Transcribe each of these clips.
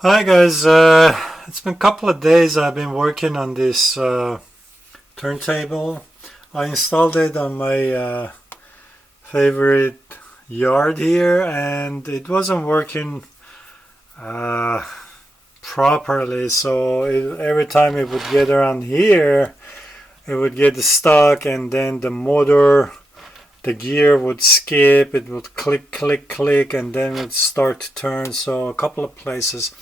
Hi guys, it's been a couple of days I've been working on this turntable. I installed it on my favorite yard here and it wasn't working uh, properly, so every time it would get around here it would get stuck, and then the gear would skip, it would click click click, and then it would start to turn, so a couple of places.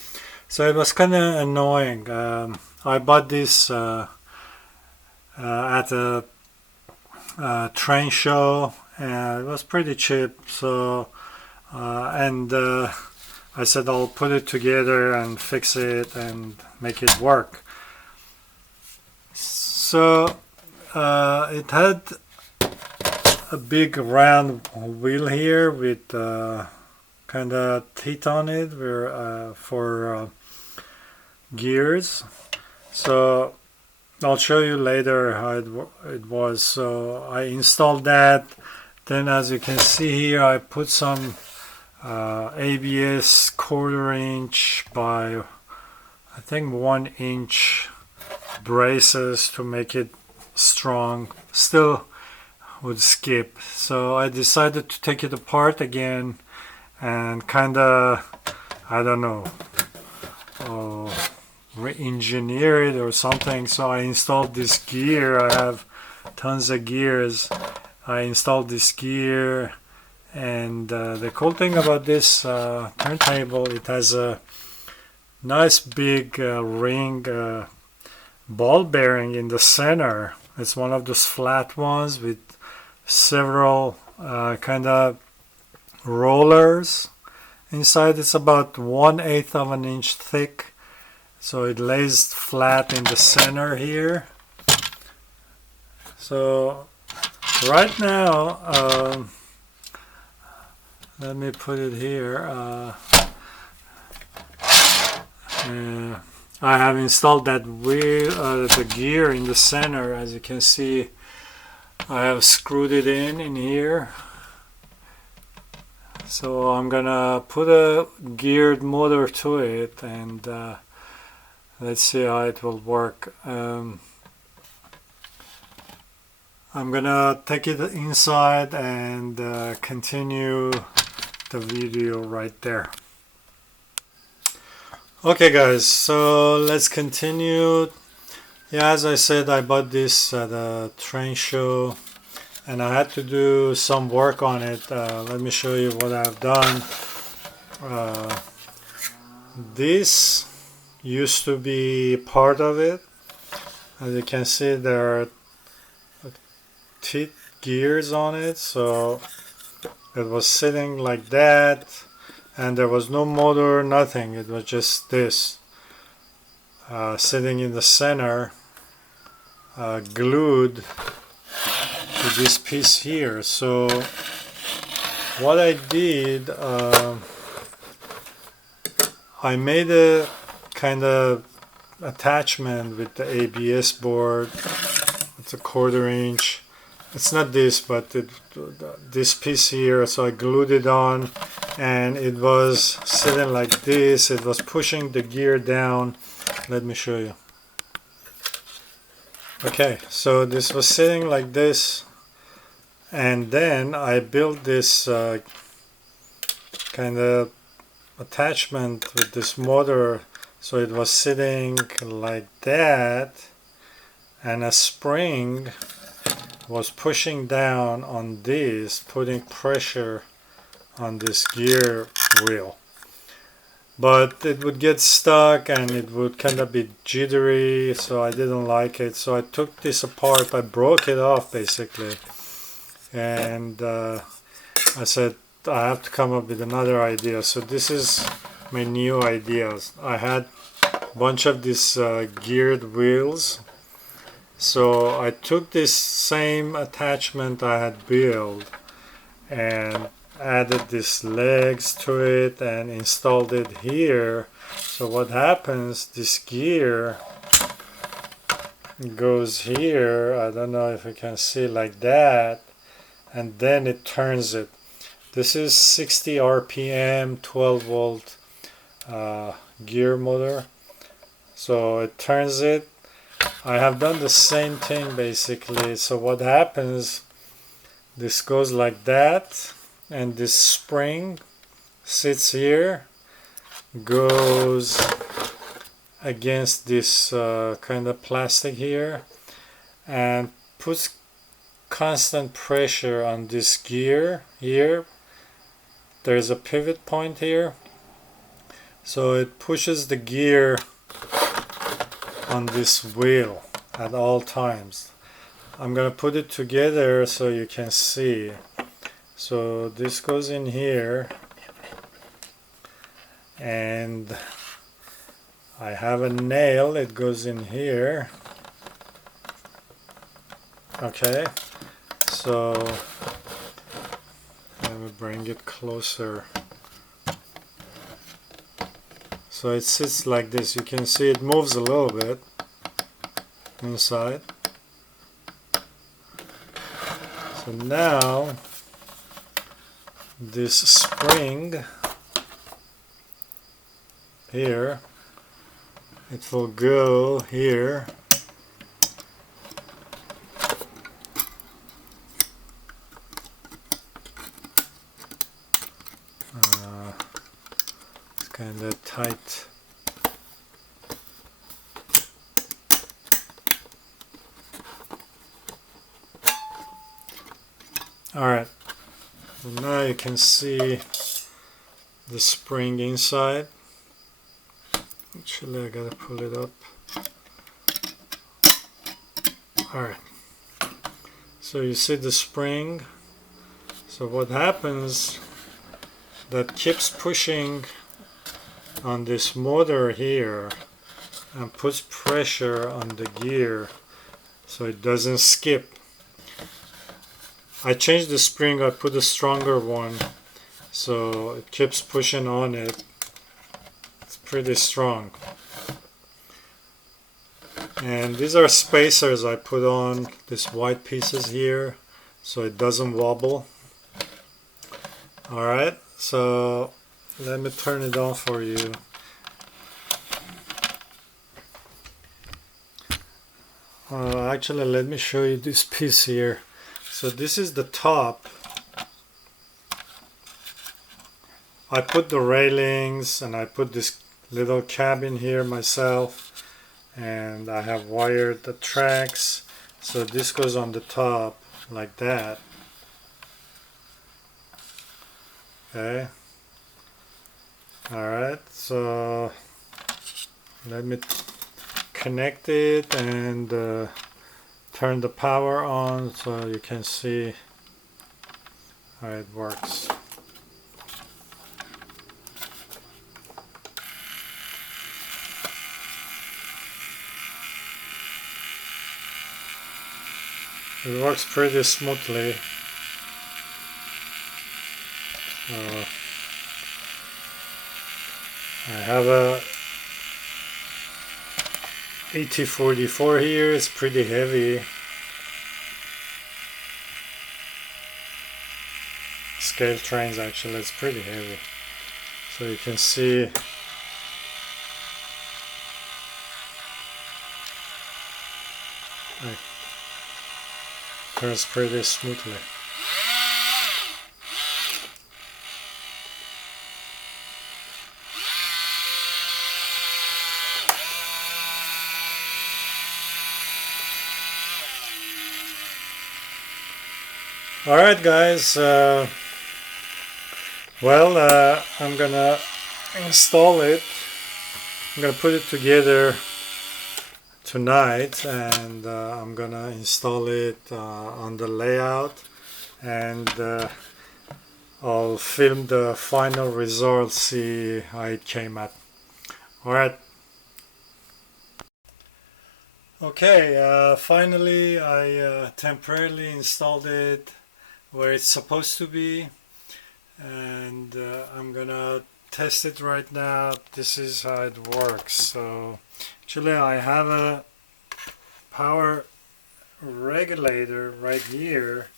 So it was kind of annoying. I bought this at a train show, and it was pretty cheap. So and I said I'll put it together and fix it and make it work. So it had a big round wheel here with kind of teeth on it for gears. So I'll show you later how it was. So I installed that. Then, as you can see here, I put some ABS 1/4 inch by I think 1 inch braces to make it strong. Still would skip. So I decided to take it apart again and kind of, I don't know, re-engineer it or something. So I installed this gear. I have tons of gears. I installed this gear, and the cool thing about this turntable, it has a nice big ring ball bearing in the center. It's one of those flat ones with several kind of rollers inside. It's about 1/8 of an inch thick, so it lays flat in the center here. So right now, let me put it here. I have installed that wheel, the gear in the center. As you can see, I have screwed it in here. So I'm gonna put a geared motor to it, and let's see how it will work. I'm gonna take it inside and continue the video right there. Okay guys, so let's continue. Yeah, as I said, I bought this at a train show and I had to do some work on it. Let me show you what I've done. This used to be part of it. As you can see, there are teeth gears on it, so it was sitting like that, and there was no motor, nothing. It was just this sitting in the center, glued to this piece here. So what I did, I made a kind of attachment with the ABS board. It's a 1/4 inch. It's not this, but this piece here. So I glued it on, and it was sitting like this. It was pushing the gear down. Let me show you. Okay, so this was sitting like this, and then I built this kind of attachment with this motor, so it was sitting like that, and a spring was pushing down on this, putting pressure on this gear wheel. But it would get stuck and it would kind of be jittery, so I didn't like it. So I took this apart, I broke it off basically, and I said I have to come up with another idea. So this is my new ideas. I had a bunch of these geared wheels, so I took this same attachment I had built and added these legs to it and installed it here. So what happens, this gear goes here, I don't know if you can see, like that, and then it turns it. This is 60 RPM 12 volt gear motor. So it turns it. I have done the same thing basically. So what happens, this goes like that, and this spring sits here, goes against this kind of plastic here, and puts constant pressure on this gear here. There's a pivot point here, so it pushes the gear on this wheel at all times. I'm gonna put it together so you can see. So this goes in here, and I have a nail, it goes in here. Okay, so let me bring it closer. So it sits like this. You can see it moves a little bit inside. So now this spring here, it will go here. It's kind of tight. Alright, so now you can see the spring inside. Actually, I gotta pull it up. Alright, so you see the spring. So what happens, that keeps pushing on this motor here and puts pressure on the gear so it doesn't skip. I changed the spring, I put a stronger one, so it keeps pushing on it. It's pretty strong. And these are spacers I put on these white pieces here so it doesn't wobble. Alright, so let me turn it on for you. Actually, let me show you this piece here. So this is the top. I put the railings and I put this little cabin here myself, and I have wired the tracks. So this goes on the top like that. Okay. Alright, so let me connect it and turn the power on so you can see how it works. It works pretty smoothly. I have a 8044 here. It's pretty heavy. Scale trains, actually, it's pretty heavy. So you can see it turns pretty smoothly. Alright guys, I'm gonna install it. I'm gonna put it together tonight, and I'm gonna install it on the layout, and I'll film the final result, see how it came out. Alright. Okay, finally I temporarily installed it where it's supposed to be, and I'm gonna test it right now. This is how it works. So actually I have a power regulator right here,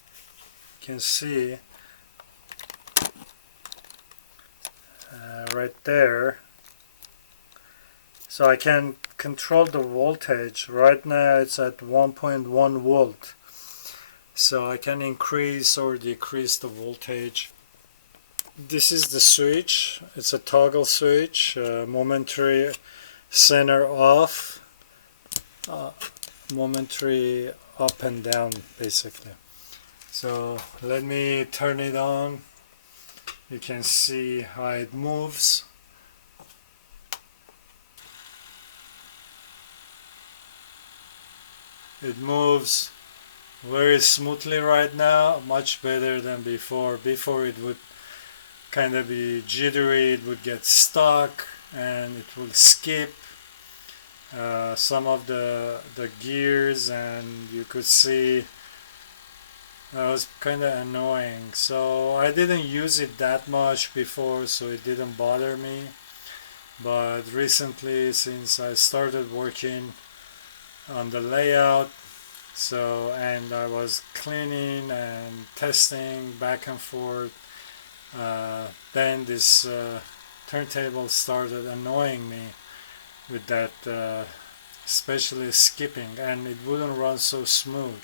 you can see right there. so I can control the voltage. Right now it's at 1.1 volt, so I can increase or decrease the voltage. This is the switch. It's a toggle switch, momentary center off, momentary up and down basically. So let me turn it on. You can see how it moves. It moves very smoothly right now, much better than before. Before it would kind of be jittery, it would get stuck and it will skip some of the gears, and you could see that was kind of annoying. So I didn't use it that much before, so it didn't bother me. But recently, since I started working on the layout, and I was cleaning and testing back and forth, then this turntable started annoying me with that, especially skipping, and it wouldn't run so smooth.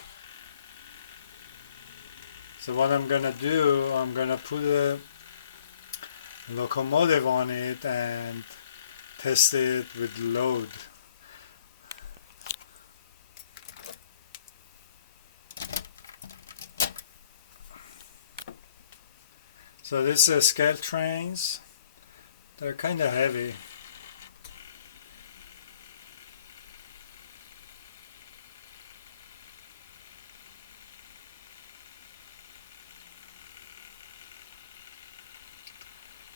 So what I'm gonna do, I'm gonna put a locomotive on it and test it with load. So this is scale trains. They're kind of heavy.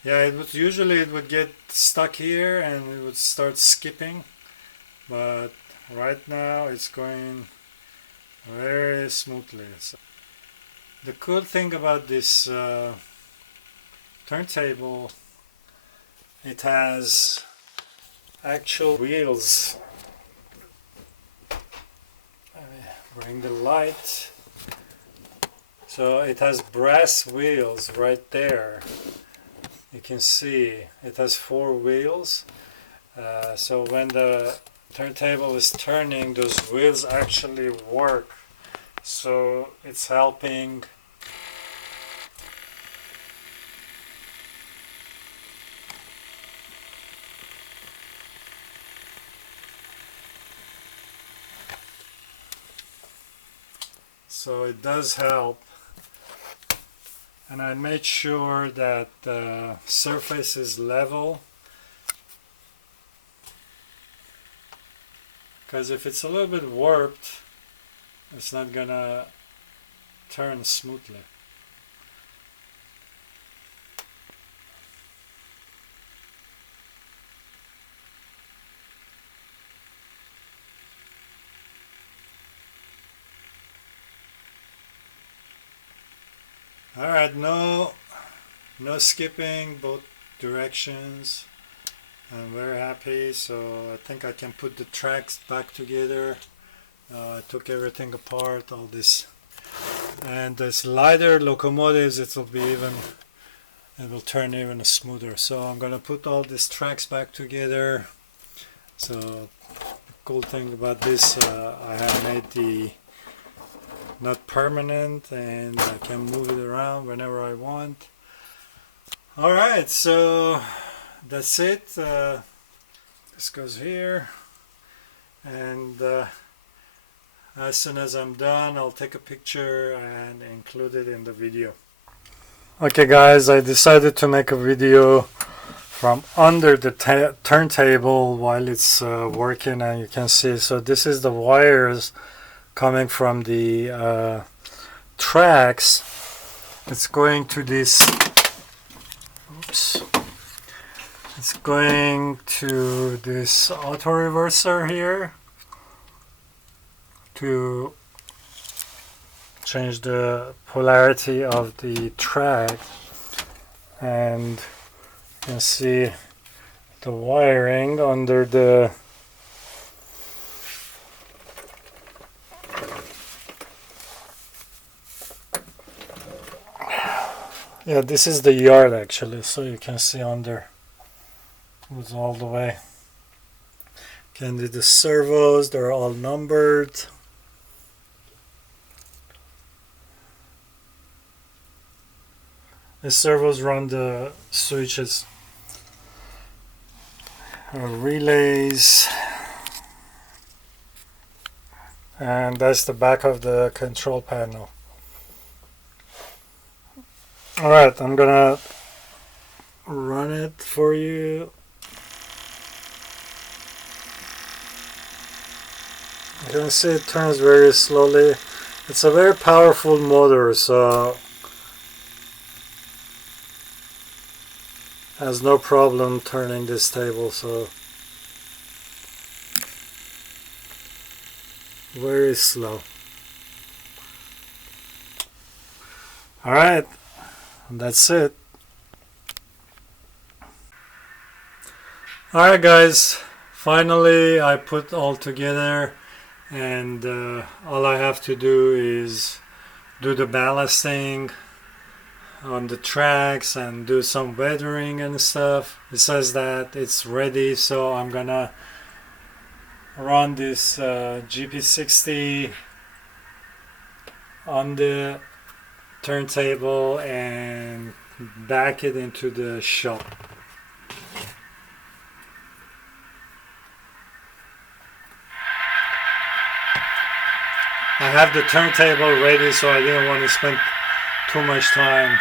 Yeah, it would get stuck here and it would start skipping, but right now it's going very smoothly. So the cool thing about this turntable, it has actual wheels. Let me bring the light. So it has brass wheels right there. You can see it has 4 wheels. So when the turntable is turning, those wheels actually work. So it's helping so it does help. And I made sure that the surface is level, because if it's a little bit warped, it's not gonna turn smoothly. Alright, no skipping, both directions. I'm very happy, so I think I can put the tracks back together. I took everything apart, all this, and this lighter locomotives, it will turn even smoother. So I'm gonna put all these tracks back together. So the cool thing about this, I have made the not permanent, and I can move it around whenever I want. Alright, so that's it. This goes here, and as soon as I'm done, I'll take a picture and include it in the video. Okay guys, I decided to make a video from under the turntable while it's working, and you can see, so this is the wires coming from the tracks. It's going to this, oops, it's going to this auto reverser here to change the polarity of the track, and you can see the wiring under the yeah, this is the yard actually, so you can see under, it goes all the way. Can do the servos, they're all numbered. The servos run the switches, relays, and that's the back of the control panel. Alright, I'm gonna run it for you. You can see it turns very slowly. It's a very powerful motor, so has no problem turning this table, so very slow. Alright, that's it. Alright guys, finally I put all together, and all I have to do is do the ballasting on the tracks and do some weathering and stuff. It says that it's ready, so I'm gonna run this GP60 on the turntable and back it into the shop. I have the turntable ready, so I didn't want to spend too much time.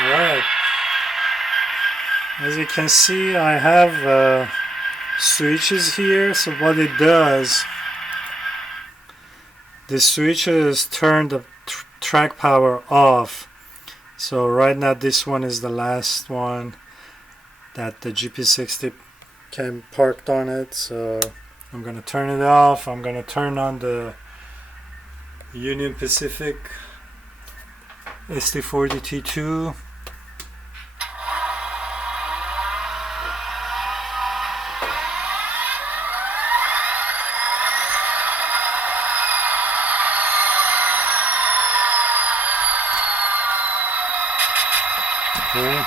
Alright, as you can see, I have switches here. So what it does, the switches turn the track power off. So right now this one is the last one that the GP60 can parked on it. So I'm gonna turn it off. I'm gonna turn on the Union Pacific ST40T2. Okay.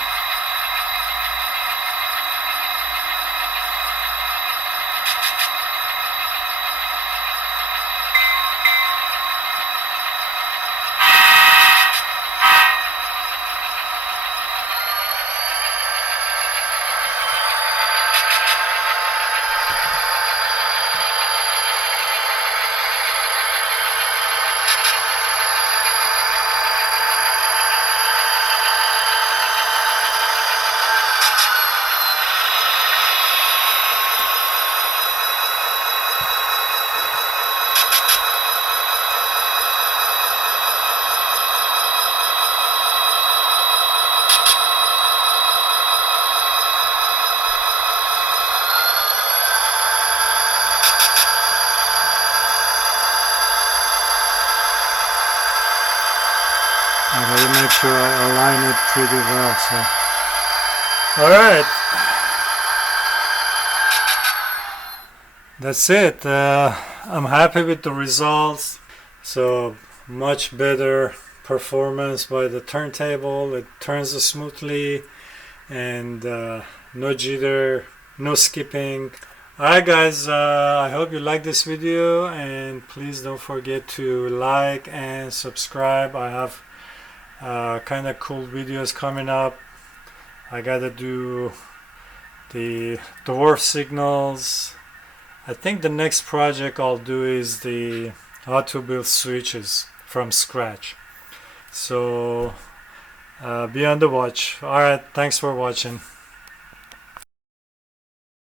I gotta make sure I align it pretty well. So, alright, that's it. I'm happy with the results. So much better performance by the turntable. It turns smoothly, and no jitter, no skipping. Alright guys, I hope you like this video, and please don't forget to like and subscribe. I have kind of cool videos coming up. I gotta do the dwarf signals. I think the next project I'll do is the how to build switches from scratch. So be on the watch. Alright, thanks for watching.